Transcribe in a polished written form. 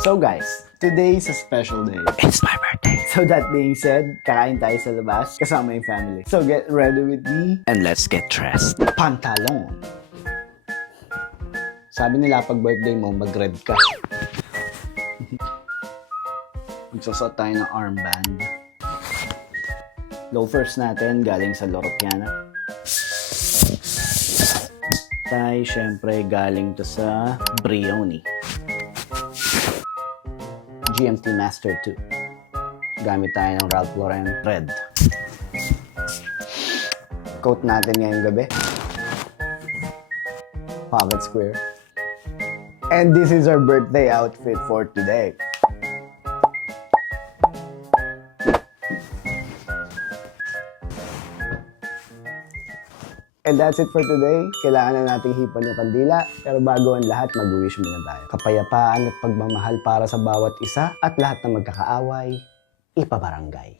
So guys, today is a special day. It's my birthday. So that being said, kakain tayo sa labas kasama yung family. So get ready with me. And let's get dressed. Pantalon. Sabi nila pag birthday mo, mag-red ka. Magsasot tayo ng armband. Loafers natin galing sa Loropiana. Tayo syempre galing to sa Brioni. GMT Master 2. Gamit tayo ng Ralph Lauren Red. Coat natin ngayong gabi. Pocket square. And this is our birthday outfit for today. And that's it for today. Kailangan na nating hipan yung kandila. Pero bago ang lahat, mag-wish muna tayo. Kapayapaan at pagmamahal para sa bawat isa at lahat na magkakaaway, ipabarangay.